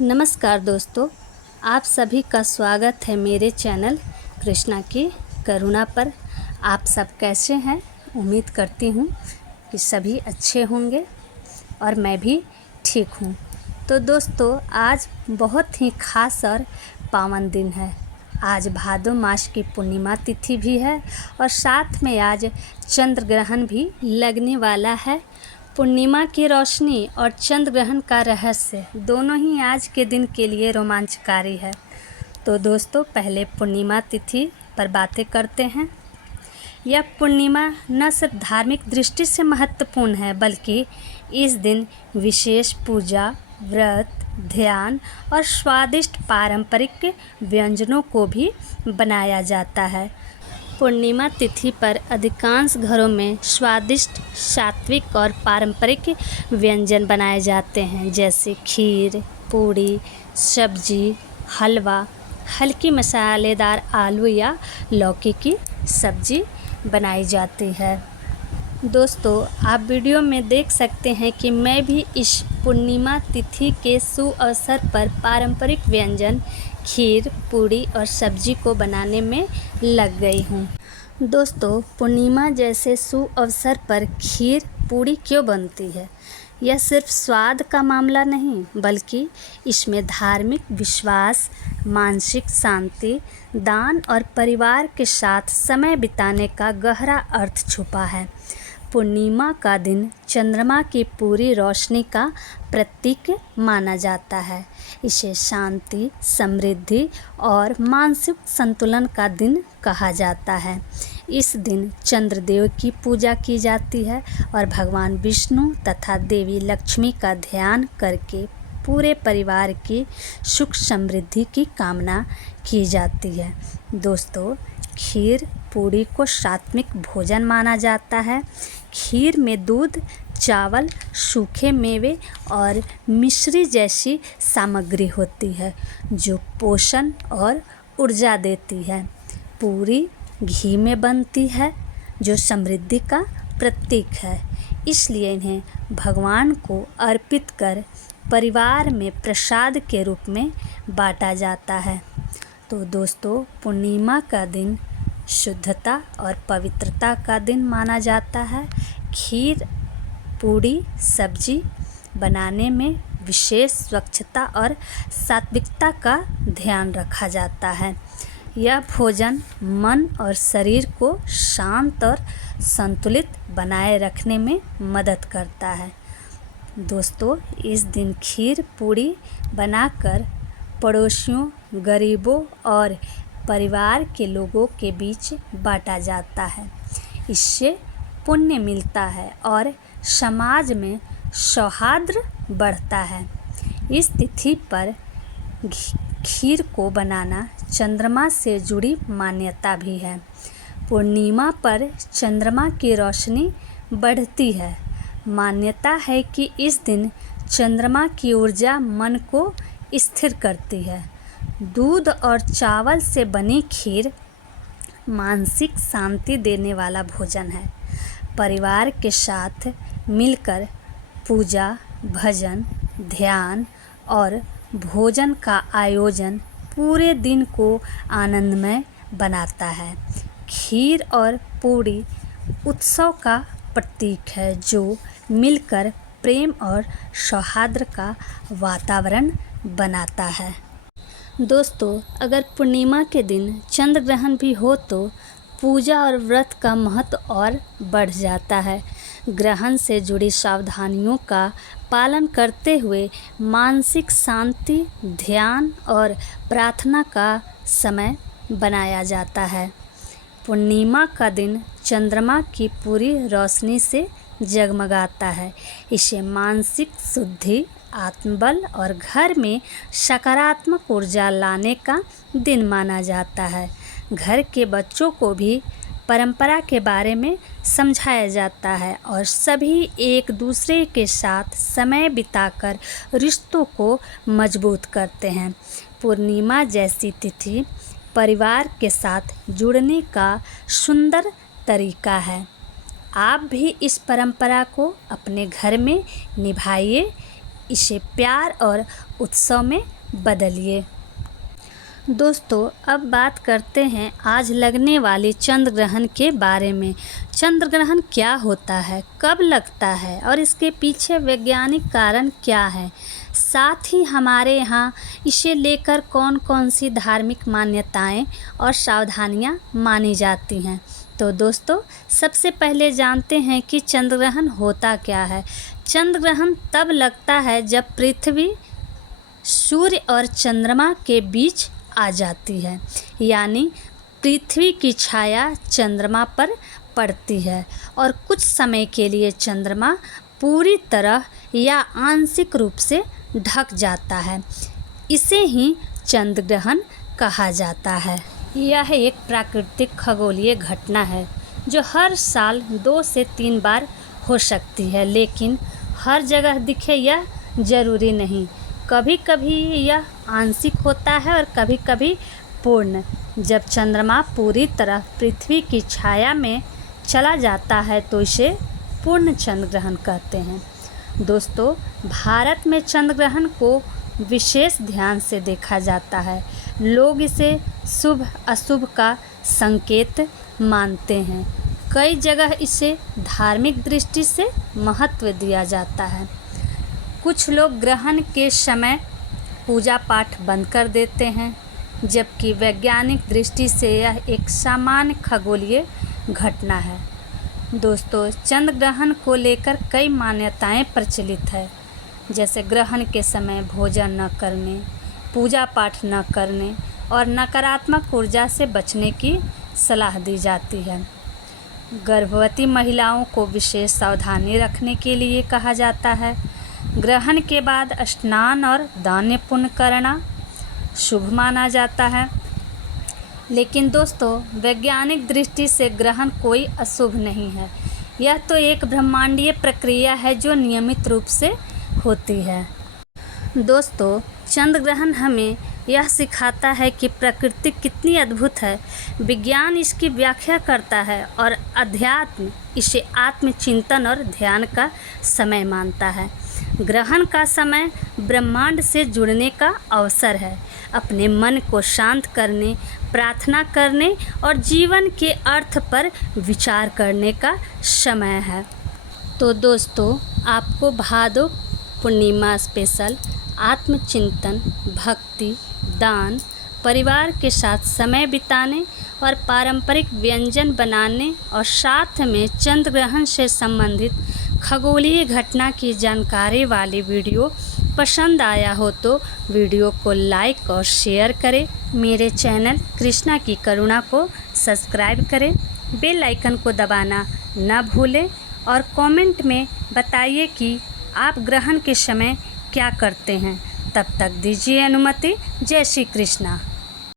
नमस्कार दोस्तों, आप सभी का स्वागत है मेरे चैनल कृष्णा की करुणा पर। आप सब कैसे हैं? उम्मीद करती हूँ कि सभी अच्छे होंगे और मैं भी ठीक हूँ। तो दोस्तों, आज बहुत ही खास और पावन दिन है। आज भादो मास की पूर्णिमा तिथि भी है और साथ में आज चंद्र ग्रहण भी लगने वाला है। पूर्णिमा की रोशनी और चंद्र ग्रहण का रहस्य दोनों ही आज के दिन के लिए रोमांचकारी है। तो दोस्तों, पहले पूर्णिमा तिथि पर बातें करते हैं। यह पूर्णिमा न सिर्फ धार्मिक दृष्टि से महत्वपूर्ण है, बल्कि इस दिन विशेष पूजा, व्रत, ध्यान और स्वादिष्ट पारंपरिक व्यंजनों को भी बनाया जाता है। पूर्णिमा तिथि पर अधिकांश घरों में स्वादिष्ट, सात्विक और पारंपरिक व्यंजन बनाए जाते हैं, जैसे खीर, पूड़ी, सब्जी, हलवा, हल्की मसालेदार आलू या लौकी की सब्जी बनाई जाती है। दोस्तों, आप वीडियो में देख सकते हैं कि मैं भी इस पूर्णिमा तिथि के शुभ अवसर पर पारंपरिक व्यंजन खीर, पूड़ी और सब्जी को बनाने में लग गई हूँ। दोस्तों, पूर्णिमा जैसे शुभ अवसर पर खीर, पूड़ी क्यों बनती है? यह सिर्फ स्वाद का मामला नहीं, बल्कि इसमें धार्मिक विश्वास, मानसिक शांति, दान और परिवार के साथ समय बिताने का गहरा अर्थ छुपा है। पूर्णिमा का दिन चंद्रमा की पूरी रोशनी का प्रतीक माना जाता है। इसे शांति, समृद्धि और मानसिक संतुलन का दिन कहा जाता है। इस दिन चंद्रदेव की पूजा की जाती है और भगवान विष्णु तथा देवी लक्ष्मी का ध्यान करके पूरे परिवार की सुख समृद्धि की कामना की जाती है। दोस्तों, खीर, पूड़ी को सात्विक भोजन माना जाता है। खीर में दूध, चावल, सूखे मेवे और मिश्री जैसी सामग्री होती है, जो पोषण और ऊर्जा देती है। पूड़ी घी में बनती है, जो समृद्धि का प्रतीक है, इसलिए इन्हें भगवान को अर्पित कर परिवार में प्रसाद के रूप में बांटा जाता है। तो दोस्तों, पूर्णिमा का दिन शुद्धता और पवित्रता का दिन माना जाता है। खीर, पूड़ी, सब्जी बनाने में विशेष स्वच्छता और सात्विकता का ध्यान रखा जाता है। यह भोजन मन और शरीर को शांत और संतुलित बनाए रखने में मदद करता है। दोस्तों, इस दिन खीर, पूड़ी बनाकर पड़ोसियों, गरीबों और परिवार के लोगों के बीच बांटा जाता है। इससे पुण्य मिलता है और समाज में सौहार्द बढ़ता है। इस तिथि पर खीर को बनाना चंद्रमा से जुड़ी मान्यता भी है। पूर्णिमा पर चंद्रमा की रोशनी बढ़ती है। मान्यता है कि इस दिन चंद्रमा की ऊर्जा मन को स्थिर करती है। दूध और चावल से बनी खीर मानसिक शांति देने वाला भोजन है। परिवार के साथ मिलकर पूजा, भजन, ध्यान और भोजन का आयोजन पूरे दिन को आनंदमय बनाता है। खीर और पूड़ी उत्सव का प्रतीक है, जो मिलकर प्रेम और सौहार्द का वातावरण बनाता है। दोस्तों, अगर पूर्णिमा के दिन चंद्र ग्रहण भी हो तो पूजा और व्रत का महत्व और बढ़ जाता है। ग्रहण से जुड़ी सावधानियों का पालन करते हुए मानसिक शांति, ध्यान और प्रार्थना का समय बनाया जाता है। पूर्णिमा का दिन चंद्रमा की पूरी रोशनी से जगमगाता है। इसे मानसिक शुद्धि, आत्मबल और घर में सकारात्मक ऊर्जा लाने का दिन माना जाता है। घर के बच्चों को भी परंपरा के बारे में समझाया जाता है और सभी एक दूसरे के साथ समय बिताकर रिश्तों को मजबूत करते हैं। पूर्णिमा जैसी तिथि परिवार के साथ जुड़ने का सुंदर तरीका है। आप भी इस परंपरा को अपने घर में निभाइए। इसे प्यार और उत्सव में बदलिए। दोस्तों, अब बात करते हैं आज लगने वाले चंद्र ग्रहण के बारे में। चंद्र ग्रहण क्या होता है, कब लगता है और इसके पीछे वैज्ञानिक कारण क्या है, साथ ही हमारे यहाँ इसे लेकर कौन कौन सी धार्मिक मान्यताएं और सावधानियां मानी जाती हैं। तो दोस्तों, सबसे पहले जानते हैं कि चंद्र ग्रहण होता क्या है। चंद्र ग्रहण तब लगता है जब पृथ्वी सूर्य और चंद्रमा के बीच आ जाती है, यानी पृथ्वी की छाया चंद्रमा पर पड़ती है और कुछ समय के लिए चंद्रमा पूरी तरह या आंशिक रूप से ढक जाता है। इसे ही चंद्र ग्रहण कहा जाता है। यह एक प्राकृतिक खगोलीय घटना है जो हर साल 2 से 3 बार हो सकती है, लेकिन हर जगह दिखे यह जरूरी नहीं। कभी कभी यह आंशिक होता है और कभी कभी पूर्ण। जब चंद्रमा पूरी तरह पृथ्वी की छाया में चला जाता है तो इसे पूर्ण चंद्र ग्रहण कहते हैं। दोस्तों, भारत में चंद्र ग्रहण को विशेष ध्यान से देखा जाता है। लोग इसे शुभ अशुभ का संकेत मानते हैं। कई जगह इसे धार्मिक दृष्टि से महत्व दिया जाता है। कुछ लोग ग्रहण के समय पूजा पाठ बंद कर देते हैं, जबकि वैज्ञानिक दृष्टि से यह एक सामान्य खगोलीय घटना है। दोस्तों, चंद्र ग्रहण को लेकर कई मान्यताएं प्रचलित है, जैसे ग्रहण के समय भोजन न करने, पूजा पाठ न करने और नकारात्मक ऊर्जा से बचने की सलाह दी जाती है। गर्भवती महिलाओं को विशेष सावधानी रखने के लिए कहा जाता है। ग्रहण के बाद स्नान और दान पुण्य करना शुभ माना जाता है। लेकिन दोस्तों, वैज्ञानिक दृष्टि से ग्रहण कोई अशुभ नहीं है। यह तो एक ब्रह्मांडीय प्रक्रिया है जो नियमित रूप से होती है। दोस्तों, चंद्र ग्रहण हमें यह सिखाता है कि प्रकृति कितनी अद्भुत है। विज्ञान इसकी व्याख्या करता है और अध्यात्म इसे आत्मचिंतन और ध्यान का समय मानता है। ग्रहण का समय ब्रह्मांड से जुड़ने का अवसर है, अपने मन को शांत करने, प्रार्थना करने और जीवन के अर्थ पर विचार करने का समय है। तो दोस्तों, आपको भादो पूर्णिमा स्पेशल आत्मचिंतन, भक्ति, दान, परिवार के साथ समय बिताने और पारंपरिक व्यंजन बनाने और साथ में चंद्र ग्रहण से संबंधित खगोलीय घटना की जानकारी वाली वीडियो पसंद आया हो तो वीडियो को लाइक और शेयर करें। मेरे चैनल कृष्णा की करुणा को सब्सक्राइब करें, बेल आइकन को दबाना न भूलें और कमेंट में बताइए कि आप ग्रहण के समय क्या करते हैं। तब तक दीजिए अनुमति। जय श्री कृष्णा।